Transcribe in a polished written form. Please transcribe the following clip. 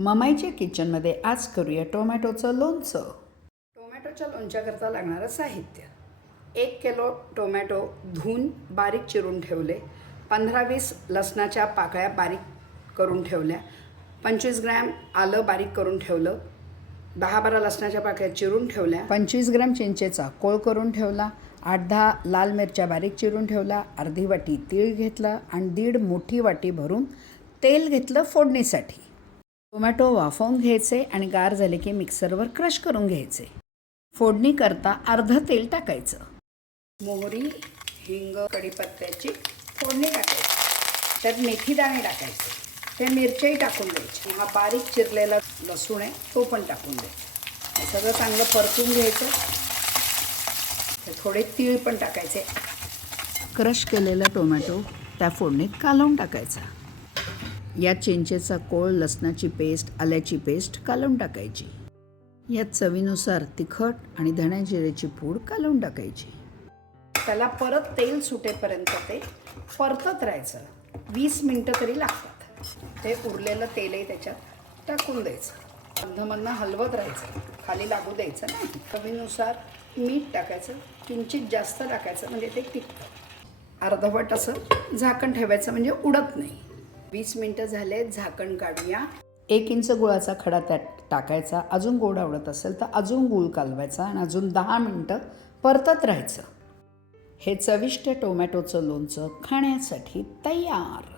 ममाईच्या किचनमध्ये आज करूया टोमॅटोचं लोणचं. टोमॅटोच्या लोणच्याकरता लागणारं साहित्य: 1 किलो टोमॅटो धुवून बारीक चिरून ठेवले, 15-20 लसणाच्या पाकळ्या बारीक करून ठेवल्या, 25 ग्रॅम आलं बारीक करून ठेवलं, 10-12 लसणाच्या पाकळ्या चिरून ठेवल्या, 25 ग्रॅम चिंचेचा कोळ करून ठेवला, 8-10 लाल मिरच्या बारीक चिरून ठेवला, अर्धी वाटी तीळ घेतला आणि 1.5 मोठी वाटी भरून तेल घेतलं फोडणीसाठी. टोमॅटो वाफवून घ्यायचे आणि गार झाले की मिक्सरवर क्रश करून घ्यायचे. फोडणी करता अर्ध तेल टाकायचं. मोहरी, हिंग, कढीपत्त्याची फोडणी टाकायची. त्यात मेथी दाणे टाकायचे. ते मिरच्याही टाकून द्यायचे. हा बारीक चिरलेला लसूण आहे तो पण टाकून द्यायचा. सगळं चांगलं परतून घ्यायचं. थोडे तीळ पण टाकायचे. क्रश केलेला टोमॅटो त्या फोडणीत कालवून टाकायचा. यात चिंचेचा कोळ, लसणाची पेस्ट, आल्याची पेस्ट कालवून टाकायची. यात चवीनुसार तिखट आणि धणे जिऱ्याची पूड कालवून टाकायची. त्याला परत तेल सुटेपर्यंत ते परतत राहायचं. 20 मिनटं तरी लागतात. ते उरलेलं तेलही त्याच्यात टाकून द्यायचं. मधनं हलवत राहायचं, खाली लागू द्यायचं नाही. चवीनुसार मीठ टाकायचं, किंचित जास्त टाकायचं म्हणजे ते टिकतं. अर्धवट असं झाकण ठेवायचं म्हणजे उडत नाही. 20 मिनटं झाले, झाकण काढूया. 1 इंच गुळाचा खडा त्यात टाकायचा. अजून गोड आवडत असेल तर अजून गूळ कालवायचा आणि अजून 10 मिनटं परतत राहायचं. हे चविष्ट टोमॅटोचं लोणचं खाण्यासाठी तयार.